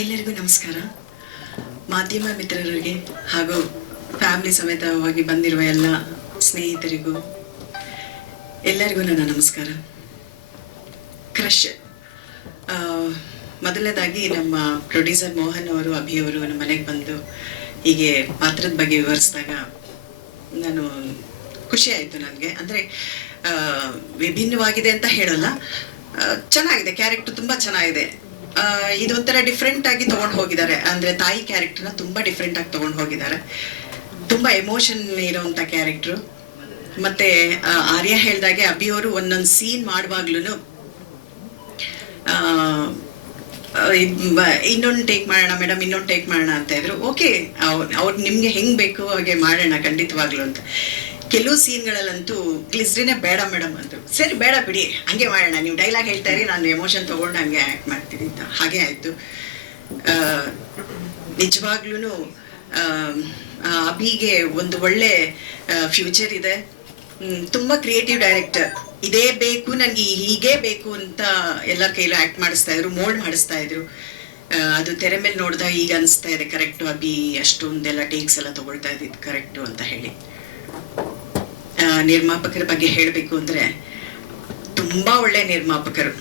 ಎಲ್ಲರಿಗೂ ನಮಸ್ಕಾರ. ಮಾಧ್ಯಮ ಮಿತ್ರರಿಗೆ ಹಾಗೂ ಫ್ಯಾಮಿಲಿ ಸಮೇತವಾಗಿ ಬಂದಿರುವ ಎಲ್ಲ ಸ್ನೇಹಿತರಿಗೂ ಎಲ್ಲರಿಗೂ ನನ್ನ ನಮಸ್ಕಾರ. ಕ್ರಶ್ ಮೊದಲನೇದಾಗಿ ನಮ್ಮ ಪ್ರೊಡ್ಯೂಸರ್ ಮೋಹನ್ ಅವರು ಅಭಿಯವರು ನಮ್ಮ ಮನೆಗೆ ಬಂದು ಹೀಗೆ ಪಾತ್ರದ ಬಗ್ಗೆ ವಿವರಿಸಿದಾಗ ನಾನು ಖುಷಿ ಆಯಿತು ನನಗೆ. ಅಂದರೆ ವಿಭಿನ್ನವಾಗಿದೆ ಅಂತ ಹೇಳಲ್ಲ. ಚೆನ್ನಾಗಿದೆ ಕ್ಯಾರೆಕ್ಟರ್ ತುಂಬ ಚೆನ್ನಾಗಿದೆ. ಇದೊಂಥರ ಡಿಫ್ರೆಂಟ್ ಆಗಿ ತಗೊಂಡು ಹೋಗಿದ್ದಾರೆ. ಅಂದ್ರೆ ತಾಯಿ ಕ್ಯಾರೆಕ್ಟರ್ನ ತುಂಬಾ ಡಿಫ್ರೆಂಟ್ ಆಗಿ ತಗೊಂಡು ಹೋಗಿದ್ದಾರೆ. ತುಂಬಾ ಎಮೋಷನ್ ಇರುವಂತ ಕ್ಯಾರೆಕ್ಟ್ರು ಮತ್ತೆ ಆರ್ಯ ಹೇಳ್ದಾಗೆ ಅಭಿಯವರು ಒಂದೊಂದು ಸೀನ್ ಮಾಡುವಾಗ್ಲೂ ಇನ್ನೊಂದು ಟೇಕ್ ಮಾಡೋಣ ಮೇಡಮ್ ಇನ್ನೊಂದು ಟೇಕ್ ಮಾಡೋಣ ಅಂತ ಇದ್ರು. ಓಕೆ ಅವ್ರು ನಿಮ್ಗೆ ಹೆಂಗ್ ಬೇಕು, ಹಾಗೆ ಮಾಡೋಣ ಖಂಡಿತವಾಗ್ಲು ಅಂತ. ಕೆಲವು ಸೀನ್ಗಳಲ್ಲಂತೂ ಗ್ಲಿಸ್ರಿನೇ ಬೇಡ ಮೇಡಮ್ ಅಂದರು. ಸರಿ, ಬೇಡ ಬಿಡಿ, ಹಂಗೆ ಮಾಡೋಣ. ನೀವು ಡೈಲಾಗ್ ಹೇಳ್ತಾ ಇರಿ, ನಾನು ಎಮೋಷನ್ ತಗೊಂಡು ಹಂಗೆ ಆ್ಯಕ್ಟ್ ಮಾಡ್ತೀನಿ ಅಂತ. ಹಾಗೆ ಆಯಿತು. ನಿಜವಾಗ್ಲೂ ಅಭಿಗೆ ಒಂದು ಒಳ್ಳೆ ಫ್ಯೂಚರ್ ಇದೆ. ತುಂಬ ಕ್ರಿಯೇಟಿವ್ ಡೈರೆಕ್ಟರ್ ಇದೇ ಬೇಕು ನನಗೆ ಹೀಗೇ ಬೇಕು ಅಂತ ಎಲ್ಲ ಕೈಲೂ ಆಕ್ಟ್ ಮಾಡಿಸ್ತಾ ಇದ್ರು ಮೋಲ್ಡ್ ಮಾಡಿಸ್ತಾ ಇದ್ರು. ಅದು ತೆರೆ ಮೇಲೆ ನೋಡಿದಾಗ ಈಗ ಅನಿಸ್ತಾ ಇದೆ. ಕರೆಕ್ಟು ಅಭಿ ಅಷ್ಟೊಂದೆಲ್ಲ ಟೇಕ್ಸ್ ಎಲ್ಲ ತಗೊಳ್ತಾ ಇದ್ದಿದ್ದು ಕರೆಕ್ಟು ಅಂತ ಹೇಳಿ. ನಿರ್ಮಾಪಕರ ಬಗ್ಗೆ ಹೇಳಬೇಕು ಅಂದ್ರೆ ತುಂಬಾ ಒಳ್ಳೆ ನಿರ್ಮಾಪಕರು.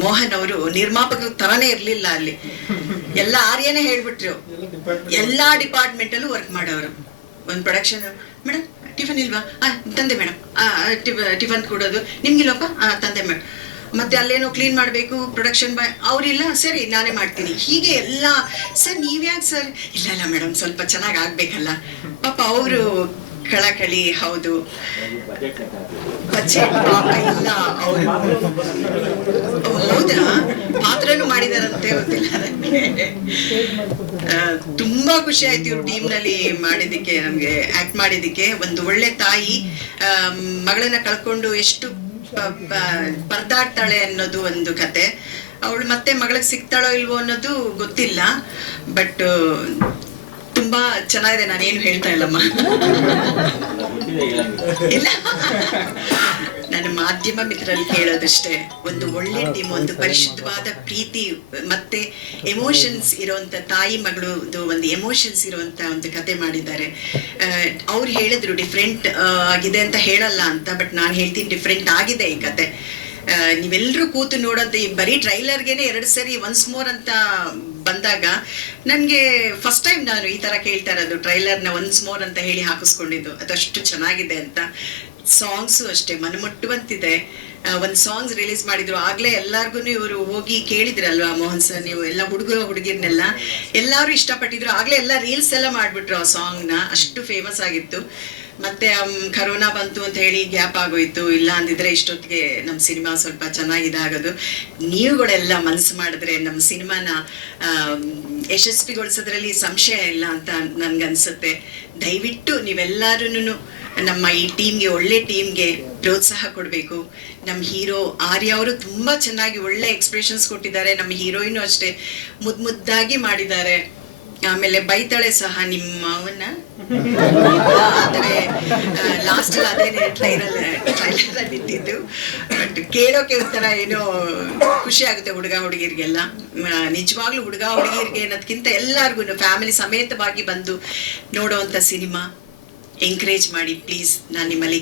ಮೋಹನ್ ಅವರು ನಿರ್ಮಾಪಕರ ತರನೇ ಇರ್ಲಿಲ್ಲ ಅಲ್ಲಿ. ಎಲ್ಲ ಆರ್ಯನೇ ಹೇಳ್ಬಿಟ್ರು. ಎಲ್ಲಾ ಡಿಪಾರ್ಟ್ಮೆಂಟ್ ಅಲ್ಲೂ ವರ್ಕ್ ಮಾಡೋರು. ಒಂದು ಪ್ರೊಡಕ್ಷನ್ ಮೇಡಮ್ ಟಿಫನ್ ಇಲ್ವಾ? ತಂದೆ ಮೇಡಮ್ ಟಿಫನ್ ಕೊಡೋದು. ನಿಮ್ಗಿಲ್ವಪ್ಪ? ತಂದೆ ಮೇಡಮ್ ಮತ್ತೆ ಅಲ್ಲೇನೋ ಕ್ಲೀನ್ ಮಾಡಬೇಕು ಪ್ರೊಡಕ್ಷನ್ ಬಾಯ್ ಅವರಿಲ್ಲ, ಸರಿ, ನಾನೇ ಮಾಡ್ತೀನಿ. ಹೀಗೆ ಎಲ್ಲ, ಸರ್, ನೀವ್ಯಾಕೆ ಸರ್? ಇಲ್ಲ ಇಲ್ಲ ಮೇಡಮ್ ಸ್ವಲ್ಪ ಚೆನ್ನಾಗಿ ಆಗ್ಬೇಕಲ್ಲ. ಪಾಪ ಅವರು ಕಳಕಳಿ, ಹೌದು. ಹೌದಾ. ಪಾತ್ರನೂ ಮಾಡಿದಾರಂತೆ, ಗೊತ್ತಿಲ್ಲ ತುಂಬಾ ಖುಷಿ ಆಯ್ತು ಇವ್ರ ಟೀಮ್ನಲ್ಲಿ ಮಾಡಿದಕ್ಕೆ ನಮ್ಗೆ ಆಕ್ಟ್ ಮಾಡಿದಕ್ಕೆ ಒಂದು ಒಳ್ಳೆ ತಾಯಿ ಮಗಳನ್ನ ಕಳ್ಕೊಂಡು ಎಷ್ಟು ಪರದಾಡ್ತಾಳೆ ಅನ್ನೋದು ಒಂದು ಕತೆ. ಅವಳು ಮತ್ತೆ ಮಗಳಿಗೆ ಸಿಗ್ತಾಳೋ ಇಲ್ವೋ ಅನ್ನೋದು ಗೊತ್ತಿಲ್ಲ. ಬಟ್ ತುಂಬಾ ಚೆನ್ನಾಗಿದೆ, ನಾನೇನು ಹೇಳ್ತಾ ಇಲ್ಲಮ್ಮ. ಇಲ್ಲ. ನನ್ನ ಮಾಧ್ಯಮ ಮಿತ್ರರಲ್ಲಿ ಹೇಳೋದಷ್ಟೇ, ಒಂದು ಒಳ್ಳೆ ಟೀಮ್ ಒಂದು ಪರಿಶುದ್ಧವಾದ ಪ್ರೀತಿ, ಮತ್ತೆ ಎಮೋಷನ್ಸ್ ಇರುವಂತ ತಾಯಿ ಮಗಳು ಒಂದು ಎಮೋಷನ್ಸ್ ಇರುವಂತ ಒಂದು ಕತೆ ಮಾಡಿದ್ದಾರೆ. ಅವ್ರು ಹೇಳಿದ್ರು ಡಿಫ್ರೆಂಟ್ ಆಗಿದೆ ಅಂತ ಹೇಳಲ್ಲ ಅಂತ ಬಟ್ ನಾನು ಹೇಳ್ತೀನಿ ಡಿಫ್ರೆಂಟ್ ಆಗಿದೆ ಈ ಕತೆ. ನೀವೆಲ್ಲರೂ ಕೂತು ನೋಡೋದು ಈ ಬರೀ ಟ್ರೈಲರ್ಗೇನೆ ಎರಡು ಸರಿ ಒನ್ಸ್ ಮೋರ್ ಅಂತ ಬಂದಾಗ ನನಗೆ ಫಸ್ಟ್ ಟೈಮ್ ನಾನು ಈ ತರ ಕೇಳ್ತಾ ಇರೋದು, ಟ್ರೈಲರ್ನ ಒನ್ಸ್ ಮೋರ್ ಅಂತ ಹೇಳಿ ಹಾಕಿಸ್ಕೊಂಡಿದ್ದು. ಅದಷ್ಟು ಚೆನ್ನಾಗಿದೆ ಅಂತ. ಸಾಂಗ್ಸು ಅಷ್ಟೇ, ಮನಮುಟ್ಟುವಂತಿದೆ. ಒಂದು ಸಾಂಗ್ಸ್ ರಿಲೀಸ್ ಮಾಡಿದ್ರು, ಆಗ್ಲೇ ಎಲ್ಲಾರ್ಗು ಇವರು ಹೋಗಿ ಕೇಳಿದ್ರಲ್ವಾ ಮೋಹನ್ ಸರ್ ನೀವು, ಎಲ್ಲ ಹುಡುಗರು ಹುಡುಗಿರ್ನೆಲ್ಲ? ಎಲ್ಲರೂ ಇಷ್ಟಪಟ್ಟಿದ್ರು, ಆಗ್ಲೇ ಎಲ್ಲ ರೀಲ್ಸ್ ಎಲ್ಲ ಮಾಡ್ಬಿಟ್ರು ಆ ಸಾಂಗ್ನ ಅಷ್ಟು ಫೇಮಸ್ ಆಗಿತ್ತು. ಮತ್ತೆ ಕರೋನಾ ಬಂತು ಅಂತ ಹೇಳಿ ಗ್ಯಾಪ್ ಆಗೋಯ್ತು. ಇಲ್ಲ ಅಂದಿದ್ರೆ ಇಷ್ಟೊತ್ತಿಗೆ ನಮ್ಮ ಸಿನಿಮಾ ಸ್ವಲ್ಪ ಚೆನ್ನಾಗಿ ಇದಾಗೋದು ನೀವುಗಳೆಲ್ಲ ಮನಸ್ಸು ಮಾಡಿದ್ರೆ ನಮ್ಮ ಸಿನಿಮಾನ ಯಶಸ್ವಿಗೊಳಿಸೋದ್ರಲ್ಲಿ ಸಂಶಯ ಇಲ್ಲ ಅಂತ ನನ್ಗನ್ಸುತ್ತೆ. ದಯವಿಟ್ಟು ನೀವೆಲ್ಲರೂ ನಮ್ಮ ಈ ಟೀಮ್ಗೆ, ಒಳ್ಳೆ ಟೀಮ್ಗೆ ಪ್ರೋತ್ಸಾಹ ಕೊಡಬೇಕು. ನಮ್ಮ ಹೀರೋ ಆರ್ಯ ಅವರು ತುಂಬಾ ಚೆನ್ನಾಗಿ ಒಳ್ಳೆ ಎಕ್ಸ್ಪ್ರೆಷನ್ಸ್ ಕೊಟ್ಟಿದ್ದಾರೆ. ನಮ್ಮ ಹೀರೋಯಿನು ಅಷ್ಟೇ ಮುದ್ ಮುದ್ದಾಗಿ ಮಾಡಿದ್ದಾರೆ. ಆಮೇಲೆ ಬೈತಾಳೆ ಸಹ ನಿಮ್ಮ ಅವನ್ನ ಆದರೆ ಲಾಸ್ಟ್ ಅದೇನೆ ಟ್ರೈಲರ್ ಟ್ರೈಲರ್ ಅಲ್ಲಿ ಬಟ್ ಕೇಳೋಕೆ ಒಂಥರ ಏನೋ ಖುಷಿ ಆಗುತ್ತೆ ಹುಡುಗ ಹುಡುಗಿರಿಗೆಲ್ಲ. ನಿಜವಾಗ್ಲೂ ಹುಡುಗ ಹುಡುಗಿರಿಗೆ ಅನ್ನೋದಕ್ಕಿಂತ ಎಲ್ಲಾರ್ಗು ಫ್ಯಾಮಿಲಿ ಸಮೇತವಾಗಿ ಬಂದು ನೋಡುವಂತ ಸಿನಿಮಾ ಎಂಕರೇಜ್ ಮಾಡಿ ಪ್ಲೀಸ್ ನಾನು ನಿಮ್ಮಲ್ಲಿ